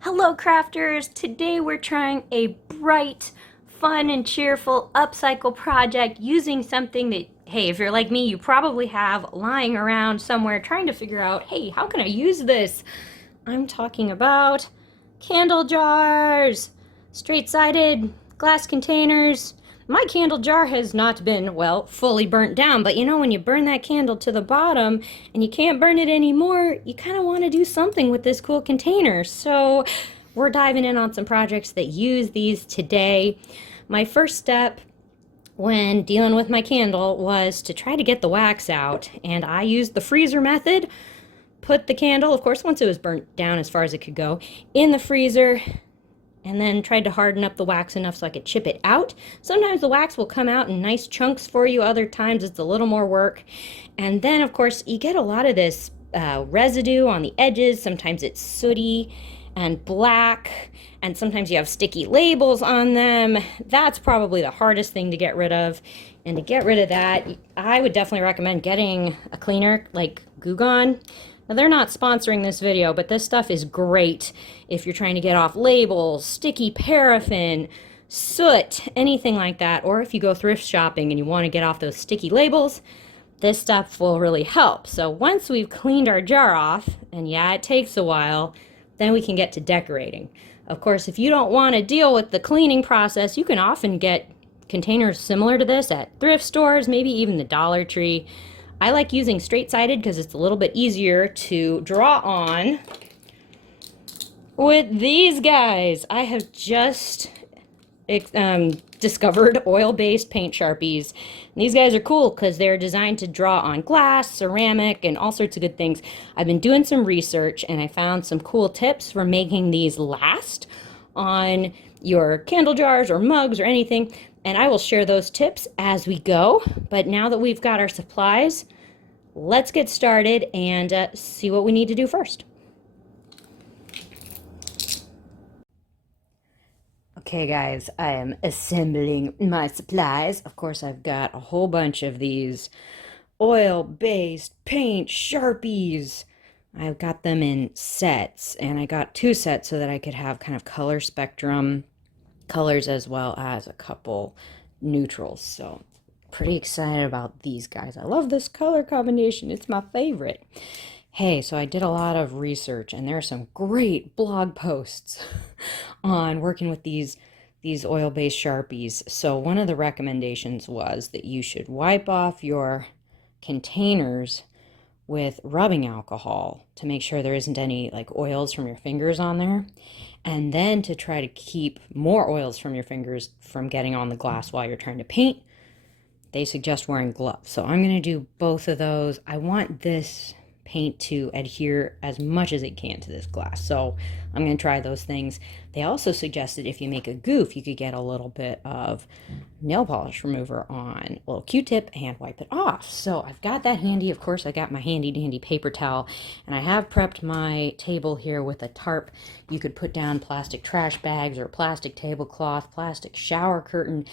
Hello crafters! Today we're trying a bright, fun and cheerful upcycle project using something that, hey, if you're like me, you probably have lying around somewhere trying to figure out, hey, how can I use this? I'm talking about candle jars, straight-sided glass containers. My candle jar has not been, well, fully burnt down, but you know, when you burn that candle to the bottom and you can't burn it anymore, you kind of want to do something with this cool container. So we're diving in on some projects that use these today. My first step when dealing with my candle was to try to get the wax out, and I used the freezer method. Put the candle, of course, once it was burnt down as far as it could go, in the freezer, and then tried to harden up the wax enough so I could chip it out. Sometimes the wax will come out in nice chunks for you, other times it's a little more work. And then, of course, you get a lot of this residue on the edges. Sometimes it's sooty and black, and sometimes you have sticky labels on them. That's probably the hardest thing to get rid of. And to get rid of that, I would definitely recommend getting a cleaner like Goo Gone. Now, they're not sponsoring this video, but this stuff is great if you're trying to get off labels, sticky paraffin, soot, anything like that. Or if you go thrift shopping and you want to get off those sticky labels, this stuff will really help. So once we've cleaned our jar off, and yeah, it takes a while, then we can get to decorating. Of course, if you don't want to deal with the cleaning process, you can often get containers similar to this at thrift stores, maybe even the Dollar Tree. I like using straight-sided because it's a little bit easier to draw on with these guys. I have just discovered oil-based paint Sharpies. And these guys are cool because they're designed to draw on glass, ceramic, and all sorts of good things. I've been doing some research and I found some cool tips for making these last on your candle jars or mugs or anything. And I will share those tips as we go. But now that we've got our supplies, let's get started and see what we need to do first. Okay guys, I am assembling my supplies. Of course, I've got a whole bunch of these oil-based paint Sharpies. I've got them in sets, and I got 2 sets so that I could have kind of color spectrum colors as well as a couple neutrals. So pretty excited about these guys. I love this color combination. It's my favorite. Hey, so I did a lot of research, and there are some great blog posts on working with these oil-based Sharpies. So one of the recommendations was that you should wipe off your containers with rubbing alcohol to make sure there isn't any like oils from your fingers on there, and then to try to keep more oils from your fingers from getting on the glass while you're trying to paint, they suggest wearing gloves. So I'm going to do both of those. I want this paint to adhere as much as it can to this glass, so I'm going to try those things. They also suggested if you make a goof, you could get a little bit of nail polish remover on a little Q-tip and wipe it off. So I've got that handy. Of course, I got my handy dandy paper towel, and I have prepped my table here with a tarp. You could put down plastic trash bags or plastic tablecloth, plastic shower curtain.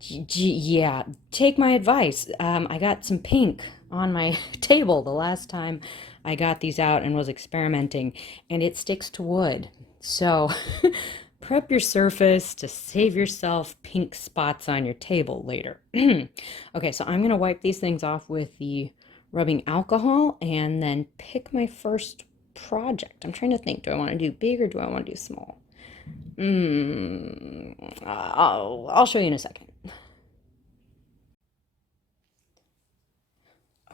Yeah, take my advice. I got some pink on my table the last time I got these out and was experimenting, and it sticks to wood. So prep your surface to save yourself pink spots on your table later. Okay, so I'm gonna wipe these things off with the rubbing alcohol and then pick my first project. I'm trying to think, do I want to do big or do I want to do small? I'll show you in a second.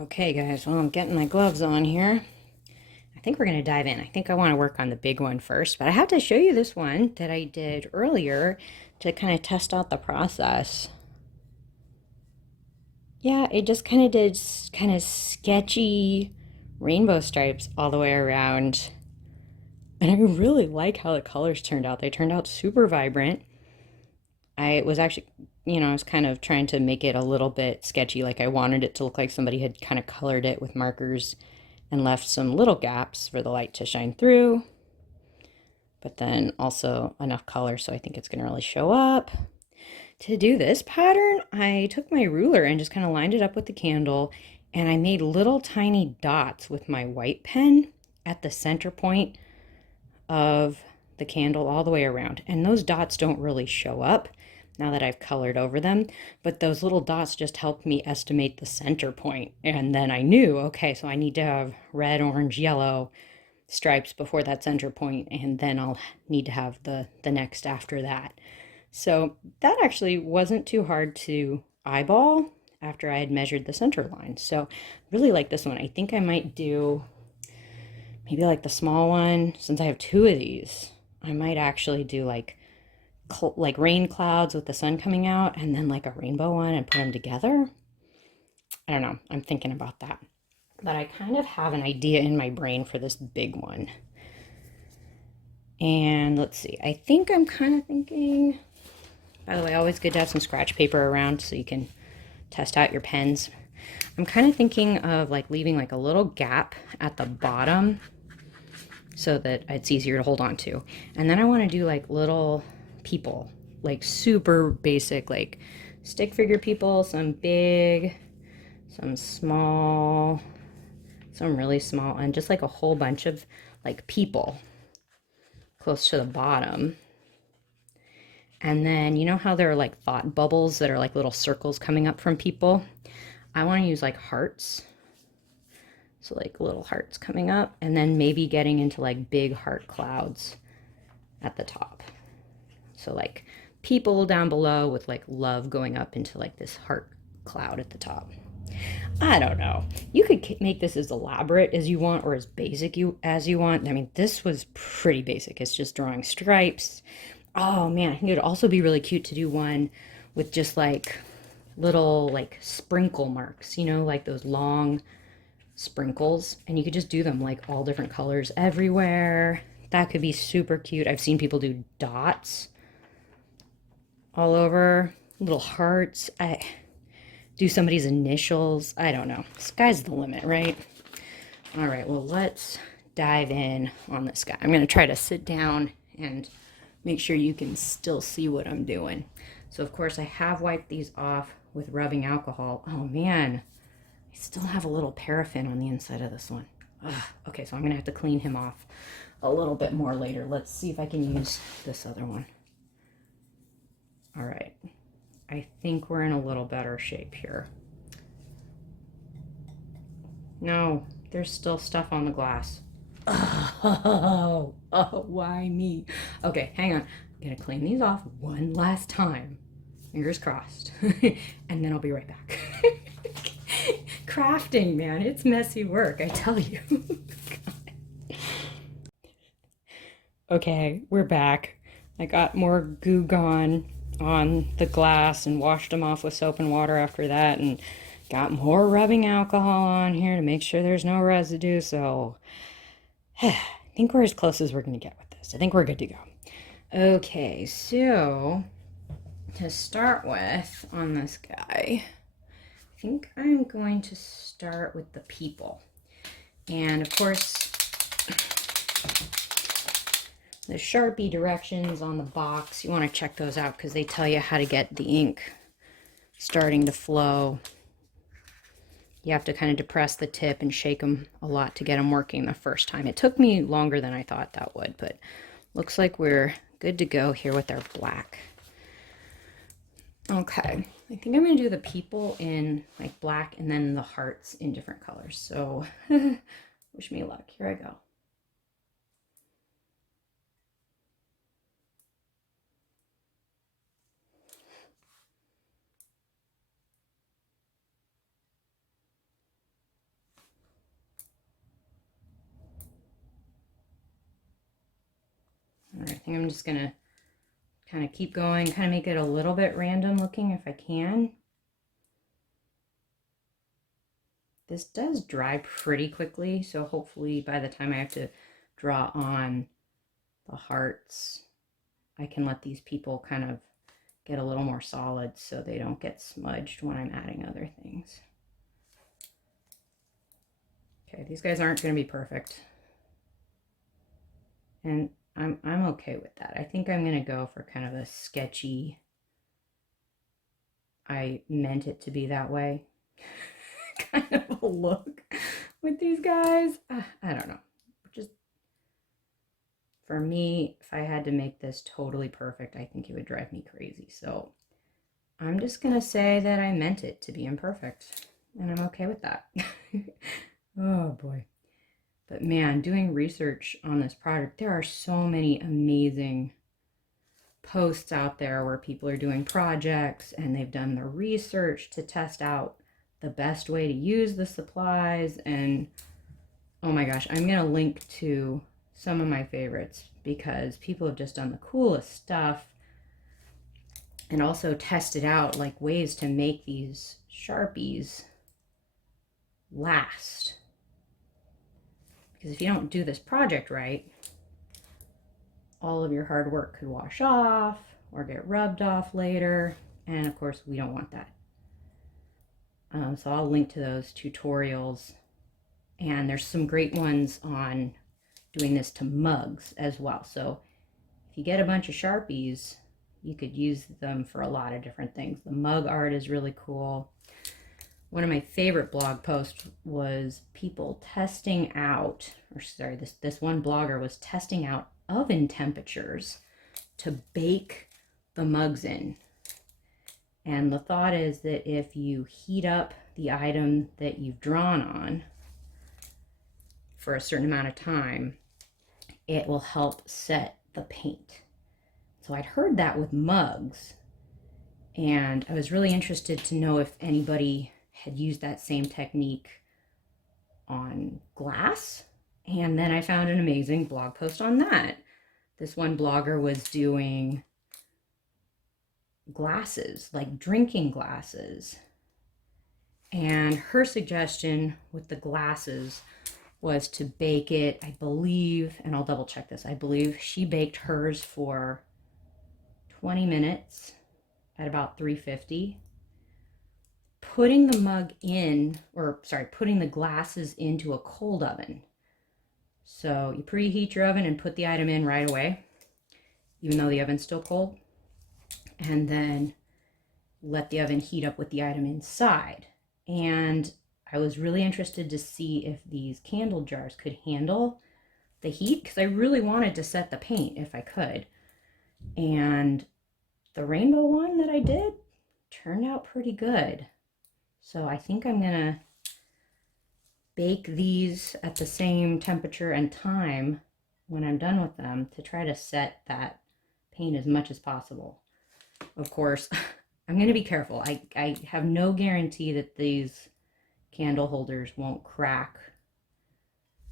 Okay guys, well, I'm getting my gloves on here. I think we're going to dive in. I think I want to work on the big one first, but I have to show you this one that I did earlier to kind of test out the process. Yeah, it just kind of did kind of sketchy rainbow stripes all the way around. And I really like how the colors turned out. They turned out super vibrant. I was actually, I was kind of trying to make it a little bit sketchy. Like I wanted it to look like somebody had kind of colored it with markers and left some little gaps for the light to shine through. But then also enough color so I think it's going to really show up. To do this pattern, I took my ruler and just kind of lined it up with the candle, and I made little tiny dots with my white pen at the center point of the candle all the way around. And those dots don't really show up now that I've colored over them, but those little dots just helped me estimate the center point. And then I knew, okay, so I need to have red, orange, yellow stripes before that center point, and then I'll need to have the next after that. So that actually wasn't too hard to eyeball after I had measured the center line. So really like this one. I think I might do maybe like the small one. Since I have two of these, I might actually do like rain clouds with the sun coming out, and then like a rainbow one and put them together. I don't know. I'm thinking about that. But I kind of have an idea in my brain for this big one. And let's see. I think I'm kind of thinking, by the way, always good to have some scratch paper around so you can test out your pens. I'm kind of thinking of like leaving like a little gap at the bottom so that it's easier to hold on to. And then I want to do like little people, like super basic, like stick figure people, some big, some small, some really small, and just like a whole bunch of like people close to the bottom. And then you know how there are like thought bubbles that are like little circles coming up from people? I want to use like hearts. So like little hearts coming up, and then maybe getting into like big heart clouds at the top. So like people down below with like love going up into like this heart cloud at the top. I don't know. You could make this as elaborate as you want or as basic as you want. I mean, this was pretty basic. It's just drawing stripes. Oh man, I think it would also be really cute to do one with just like little like sprinkle marks, you know, like those long sprinkles, and you could just do them like all different colors everywhere. That could be super cute. I've seen people do dots all over, little hearts. I do somebody's initials. I don't know. Sky's the limit, right? All right, well, let's dive in on this guy. I'm going to try to sit down and make sure you can still see what I'm doing. So, of course, I have wiped these off with rubbing alcohol. Oh, man. I still have a little paraffin on the inside of this one. Ugh. Okay, so I'm going to have to clean him off a little bit more later. Let's see if I can use this other one. All right. I think we're in a little better shape here. No, there's still stuff on the glass. Oh, why me? Okay, hang on. I'm going to clean these off one last time. Fingers crossed. And then I'll be right back. Crafting, man, it's messy work, I tell you. Okay, we're back. I got more goo gone on the glass and washed them off with soap and water after that, and got more rubbing alcohol on here to make sure there's no residue. So I think we're as close as we're going to get with this. I think we're good to go. Okay, so to start with on this guy, I think I'm going to start with the people. And of course, the Sharpie directions on the box, you want to check those out because they tell you how to get the ink starting to flow. You have to kind of depress the tip and shake them a lot to get them working the first time. It took me longer than I thought that would, but looks like we're good to go here with our black. Okay, I think I'm going to do the people in like black and then the hearts in different colors. So wish me luck. Here I go. All right, I think I'm just going to kind of keep going, kind of make it a little bit random looking if I can. This does dry pretty quickly, so hopefully by the time I have to draw on the hearts, I can let these people kind of get a little more solid so they don't get smudged when I'm adding other things. Okay, these guys aren't going to be perfect. And I'm okay with that. I think I'm going to go for kind of a sketchy, I meant it to be that way kind of a look with these guys. I don't know. Just for me, if I had to make this totally perfect, I think it would drive me crazy. So I'm just going to say that I meant it to be imperfect, and I'm okay with that. Oh boy. But man, doing research on this project, there are so many amazing posts out there where people are doing projects and they've done the research to test out the best way to use the supplies. And oh my gosh, I'm going to link to some of my favorites because people have just done the coolest stuff and also tested out like ways to make these Sharpies last. Because if you don't do this project right, all of your hard work could wash off or get rubbed off later. And of course, we don't want that. So I'll link to those tutorials. And there's some great ones on doing this to mugs as well. So if you get a bunch of Sharpies, you could use them for a lot of different things. The mug art is really cool. One of my favorite blog posts was people testing out, or sorry, this one blogger was testing out oven temperatures to bake the mugs in. And the thought is that if you heat up the item that you've drawn on for a certain amount of time, it will help set the paint. So I'd heard that with mugs, and I was really interested to know if anybody had used that same technique on glass. And then I found an amazing blog post on that. This one blogger was doing glasses, like drinking glasses. And her suggestion with the glasses was to bake it, I believe, and I'll double check this, I believe she baked hers for 20 minutes at about 350. Putting the mug in, or sorry, putting the glasses into a cold oven. So you preheat your oven and put the item in right away, even though the oven's still cold. And then let the oven heat up with the item inside. And I was really interested to see if these candle jars could handle the heat, because I really wanted to set the paint if I could. And the rainbow one that I did turned out pretty good. So I think I'm gonna bake these at the same temperature and time when I'm done with them to try to set that paint as much as possible. Of course, I'm gonna be careful. I have no guarantee that these candle holders won't crack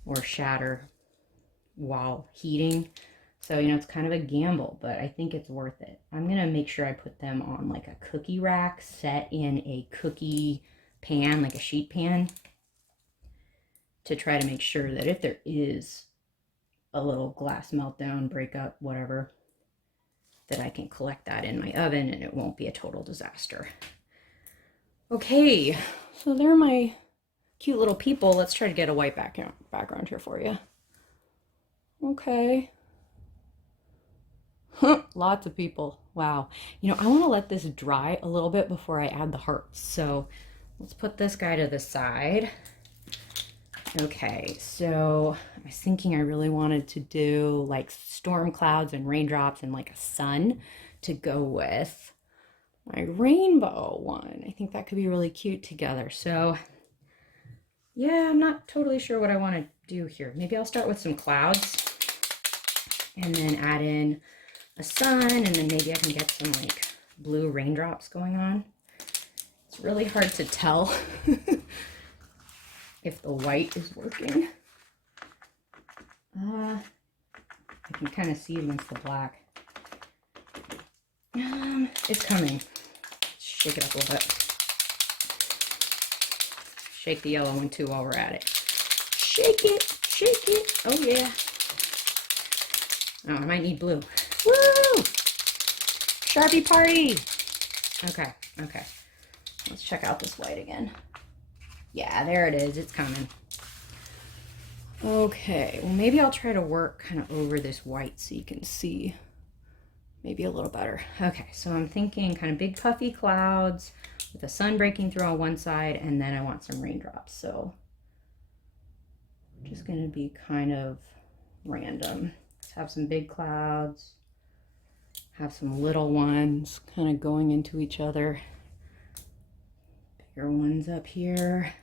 or shatter while heating. So, you know, it's kind of a gamble, but I think it's worth it. I'm going to make sure I put them on like a cookie rack set in a cookie pan, like a sheet pan, to try to make sure that if there is a little glass meltdown, breakup, whatever, that I can collect that in my oven and it won't be a total disaster. Okay, so they're my cute little people. Let's try to get a white background here for you. Okay. Lots of people. Wow. You know, I want to let this dry a little bit before I add the hearts. So let's put this guy to the side. Okay, so I was thinking I really wanted to do like storm clouds and raindrops and like a sun to go with my rainbow one. I think that could be really cute together. So yeah, I'm not totally sure what I want to do here. Maybe I'll start with some clouds and then add in a sun, and then maybe I can get some like blue raindrops going on. It's really hard to tell if the white is working. I can kind of see against the black. It's coming. Let's shake it up a little bit. Shake the yellow one too while we're at it. Shake it, shake it. Oh yeah. Oh, I might need blue. Woo! Sharpie party! Okay, okay. Let's check out this white again. Yeah, there it is. It's coming. Okay, well maybe I'll try to work kind of over this white so you can see maybe a little better. Okay, so I'm thinking kind of big puffy clouds with the sun breaking through on one side, and then I want some raindrops. So just going to be kind of random. Let's have some big clouds, have some little ones kind of going into each other. Bigger ones up here.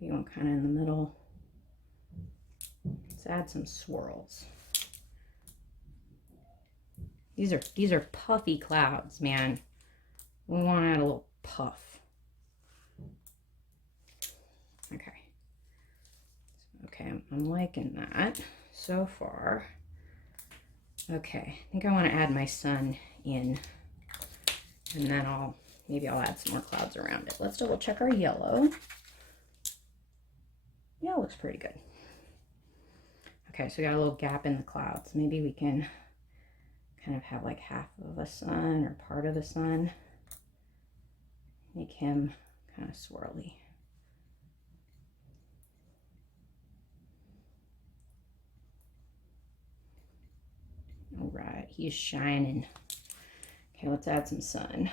You want kind of in the middle. Let's add some swirls. These are puffy clouds, man. We want to add a little puff. Okay, I'm liking that so far. Okay, I think I want to add my sun in, and then maybe I'll add some more clouds around it. Let's double check our yellow. Yeah, it looks pretty good. Okay, so we got a little gap in the clouds. Maybe we can kind of have like half of a sun or part of the sun. Make him kind of swirly. All right, he's shining. Okay, let's add some sun.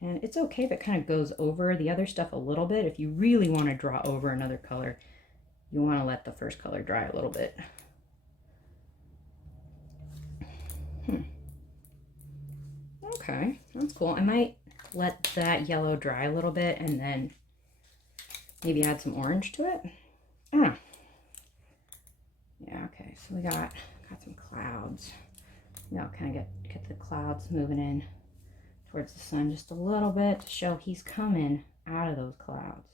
And it's okay if it kind of goes over the other stuff a little bit. If you really want to draw over another color, you want to let the first color dry a little bit. Okay, that's cool. I might let that yellow dry a little bit and then maybe add some orange to it. Ah. Yeah, okay, so we got some clouds. Now kind of get the clouds moving in towards the sun just a little bit to show he's coming out of those clouds.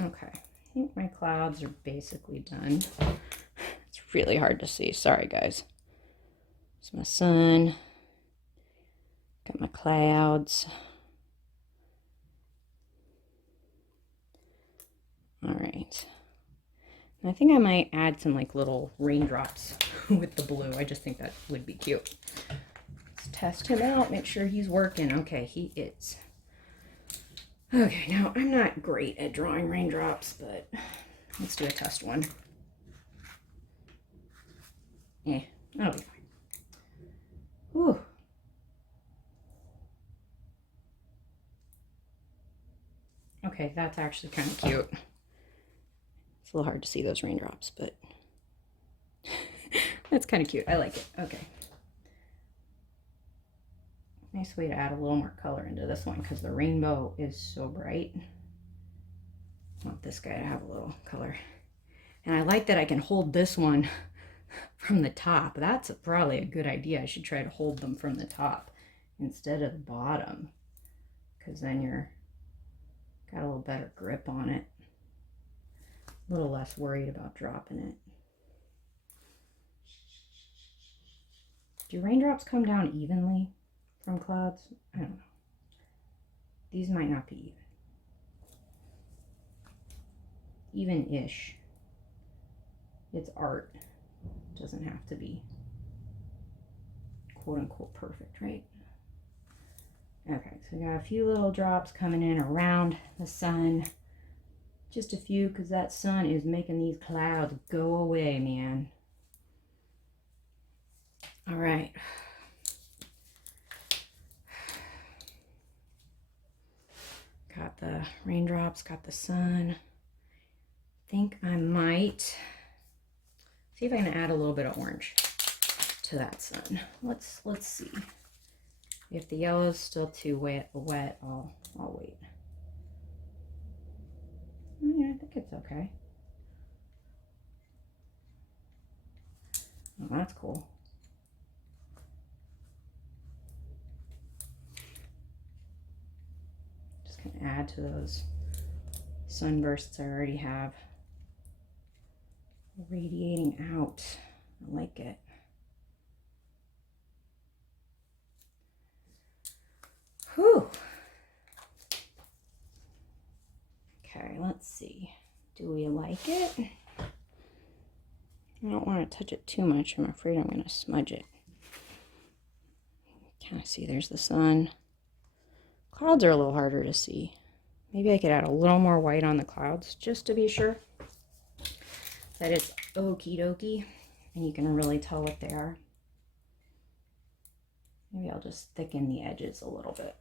Okay, I think my clouds are basically done. It's really hard to see. Sorry, guys. It's my sun. Got my clouds. All right. And I think I might add some like little raindrops with the blue. I just think that would be cute. Let's test him out, make sure he's working. Okay, he is. Okay, now I'm not great at drawing raindrops, but let's do a test one. Yeah, that'll be fine. Whew. Okay, that's actually kind of cute. It's a little hard to see those raindrops, but that's kind of cute. I like it. Okay. Nice way to add a little more color into this one because the rainbow is so bright. I want this guy to have a little color. And I like that I can hold this one from the top. That's probably a good idea. I should try to hold them from the top instead of the bottom, because then you're got a little better grip on it. A little less worried about dropping it. Do raindrops come down evenly from clouds? I don't know. These might not be even. Even-ish. It's art. It doesn't have to be quote-unquote perfect, right? Okay, so we got a few little drops coming in around the sun. Just a few, because that sun is making these clouds go away, man. All right. Got the raindrops, got the sun. I think I might see if I can add a little bit of orange to that sun. Let's see. If the yellow's still too wet, I'll wait. Yeah, I think it's okay. Oh, that's cool. Just gonna add to those sunbursts I already have radiating out. I like it. Whew. Okay, let's see. Do we like it? I don't want to touch it too much. I'm afraid I'm going to smudge it. Kind of see there's the sun. Clouds are a little harder to see. Maybe I could add a little more white on the clouds just to be sure that it's okie dokie and you can really tell what they are. Maybe I'll just thicken the edges a little bit.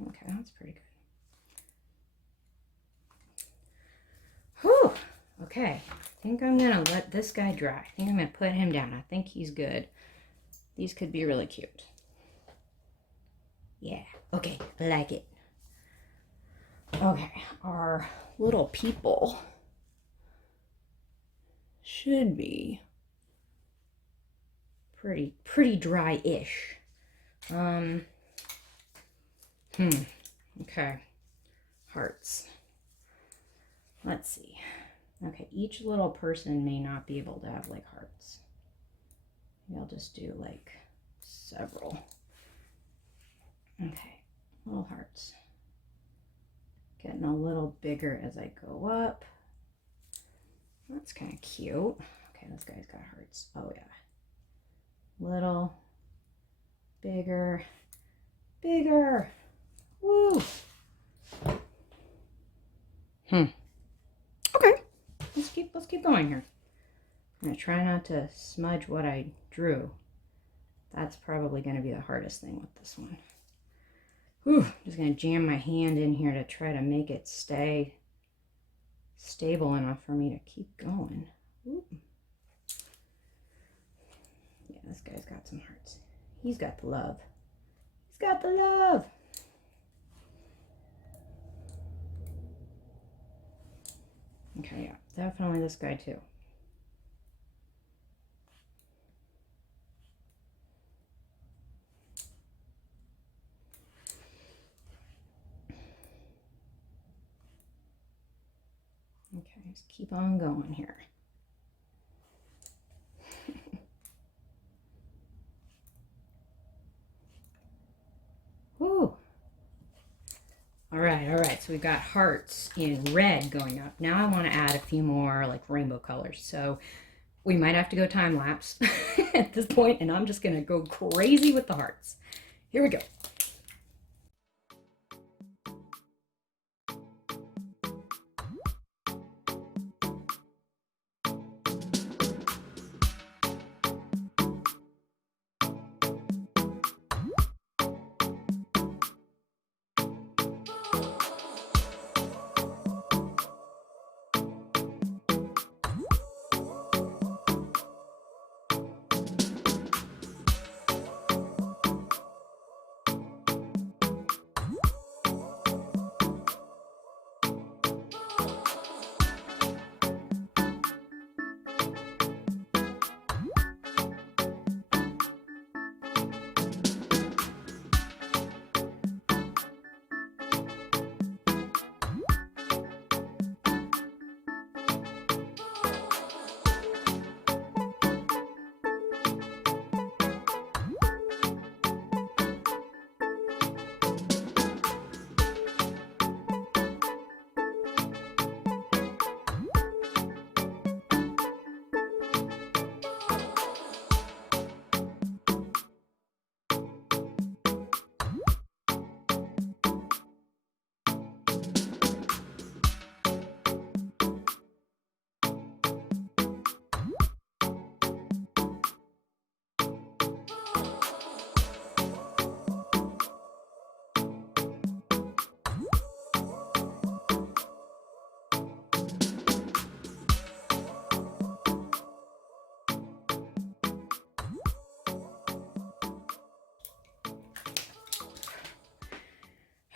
Okay, that's pretty good. Whew. Okay, I think I'm gonna let this guy dry. I think I'm gonna put him down. I think he's good. These could be really cute. Yeah, okay, I like it. Okay, our little people should be pretty dry-ish. Okay, hearts. Let's see. Okay, each little person may not be able to have like hearts. Maybe I'll just do like several. Okay, little hearts. Getting a little bigger as I go up. That's kind of cute. Okay, this guy's got hearts. Oh yeah. Little, bigger, bigger. Woo. Okay, let's keep going here. I'm gonna try not to smudge what I drew. That's probably gonna be the hardest thing with this one. Whew, just gonna jam my hand in here to try to make it stay stable enough for me to keep going. Ooh. Yeah, this guy's got some hearts. He's got the love. He's got the love. Okay, yeah, definitely this guy too. Okay, just keep on going here. Woo! All right, so we've got hearts in red going up. Now I want to add a few more like rainbow colors. So we might have to go time lapse at this point, and I'm just gonna go crazy with the hearts. Here we go.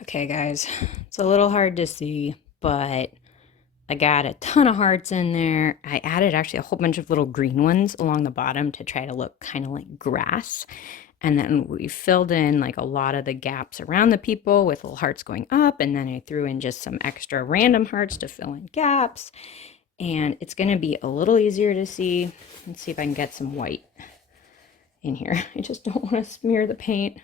Okay, guys, it's a little hard to see, but I got a ton of hearts in there. I added actually a whole bunch of little green ones along the bottom to try to look kind of like grass. And then we filled in like a lot of the gaps around the people with little hearts going up. And then I threw in just some extra random hearts to fill in gaps. And it's going to be a little easier to see. Let's see if I can get some white in here. I just don't want to smear the paint.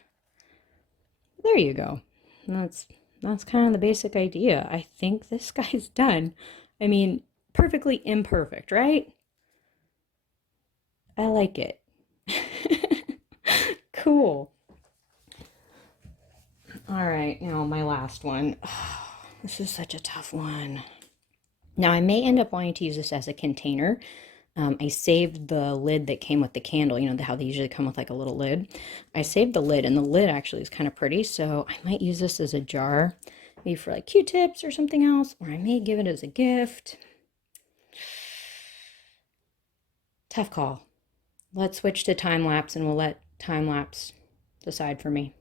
There you go. That's that's kind of the basic idea. I think this guy's done. I mean, perfectly imperfect, right? I like it. Cool. All right, my last one. This is such a tough one. Now, I may end up wanting to use this as a container. I saved the lid that came with the candle, how they usually come with like a little lid. I saved the lid, and the lid actually is kind of pretty, so I might use this as a jar, maybe for like Q-tips or something else, or I may give it as a gift. Tough call. Let's switch to time lapse, and we'll let time lapse decide for me.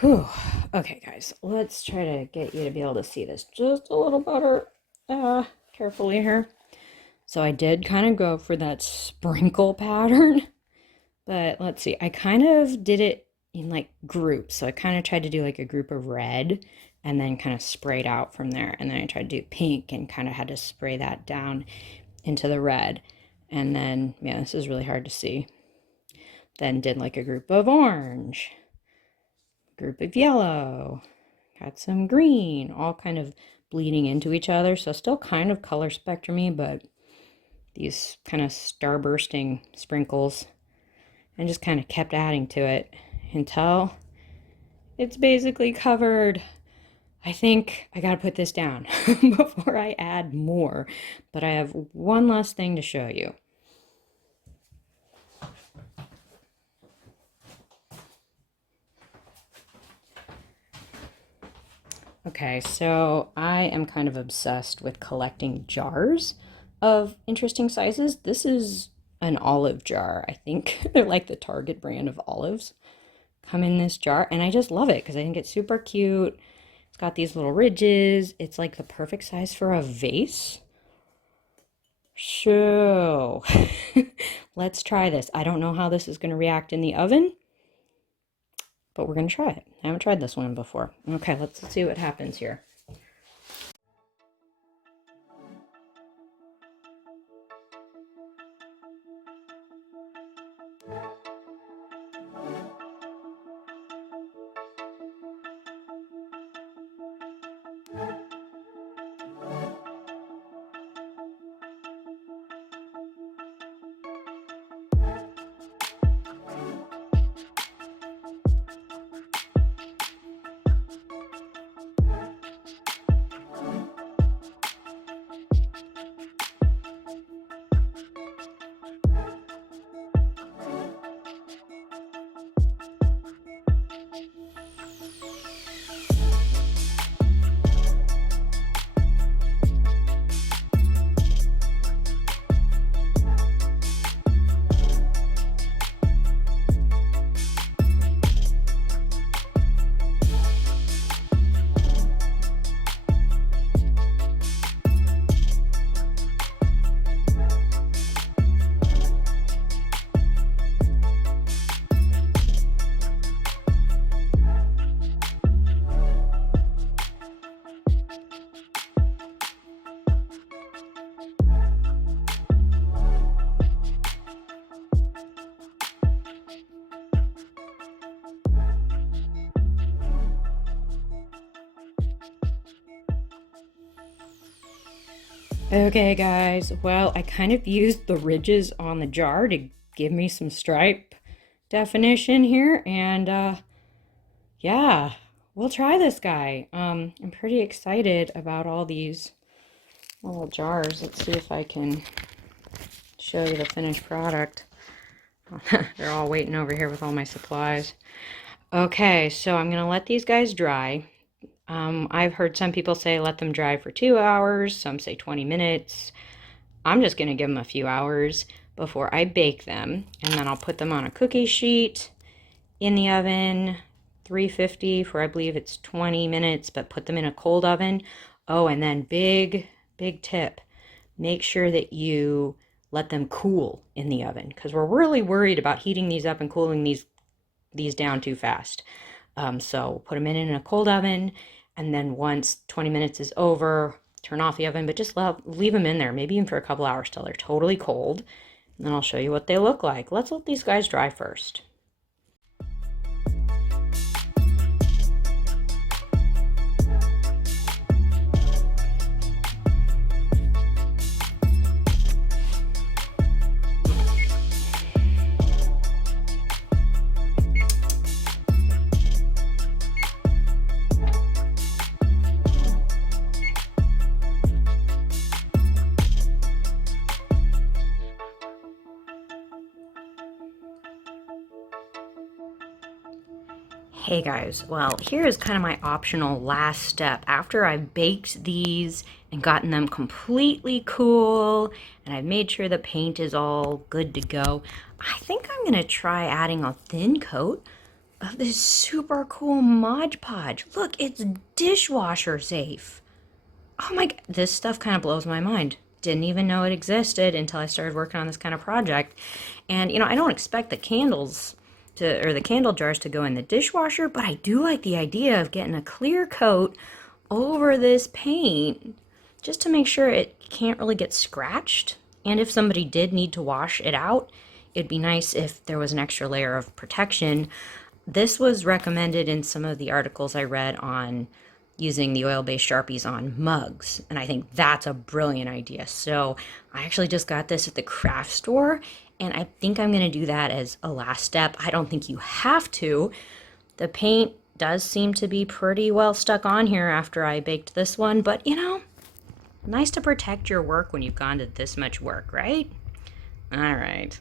Whew. Okay, guys, let's try to get you to be able to see this just a little better carefully here. So I did kind of go for that sprinkle pattern, but let's see. I kind of did it in like groups. So I kind of tried to do like a group of red and then kind of sprayed out from there. And then I tried to do pink and kind of had to spray that down into the red. And then, yeah, this is really hard to see. Then did like a group of orange, group of yellow, got some green, all kind of bleeding into each other. So still kind of color spectrumy, but these kind of starbursting sprinkles, and just kind of kept adding to it until it's basically covered. I think I gotta put this down before I add more, but I have one last thing to show you. Okay, so I am kind of obsessed with collecting jars of interesting sizes. This is an olive jar. I think they're like the Target brand of olives. Come in this jar, and I just love it because I think it's super cute. It's got these little ridges. It's like the perfect size for a vase. So, let's try this. I don't know how this is going to react in the oven, but we're going to try it. I haven't tried this one before. Okay, let's see what happens here. Okay, guys, well, I kind of used the ridges on the jar to give me some stripe definition here, and yeah, we'll try this guy. I'm pretty excited about all these little jars. Let's see if I can show you the finished product. They're all waiting over here with all my supplies. Okay, so I'm gonna let these guys dry. I've heard some people say let them dry for 2 hours, some say 20 minutes. I'm just gonna give them a few hours before I bake them, and then I'll put them on a cookie sheet in the oven, 350 for I believe it's 20 minutes, but put them in a cold oven. Oh, and then big tip, make sure that you let them cool in the oven because we're really worried about heating these up and cooling these down too fast. So put them in a cold oven, and then once 20 minutes is over, turn off the oven, but just leave them in there, maybe even for a couple hours till they're totally cold. And then I'll show you what they look like. Let's let these guys dry first. Hey guys, well, here is kind of my optional last step. After I've baked these and gotten them completely cool, and I've made sure the paint is all good to go, I think I'm gonna try adding a thin coat of this super cool Mod Podge. Look, it's dishwasher safe. Oh my god, this stuff kind of blows my mind. Didn't even know it existed until I started working on this kind of project. And I don't expect the candles or the candle jars to go in the dishwasher, but I do like the idea of getting a clear coat over this paint just to make sure it can't really get scratched. And if somebody did need to wash it out, it'd be nice if there was an extra layer of protection. This was recommended in some of the articles I read on using the oil-based Sharpies on mugs, and I think that's a brilliant idea. So I actually just got this at the craft store, and I think I'm going to do that as a last step. I don't think you have to. The paint does seem to be pretty well stuck on here after I baked this one, but nice to protect your work when you've gone to this much work, right? All right.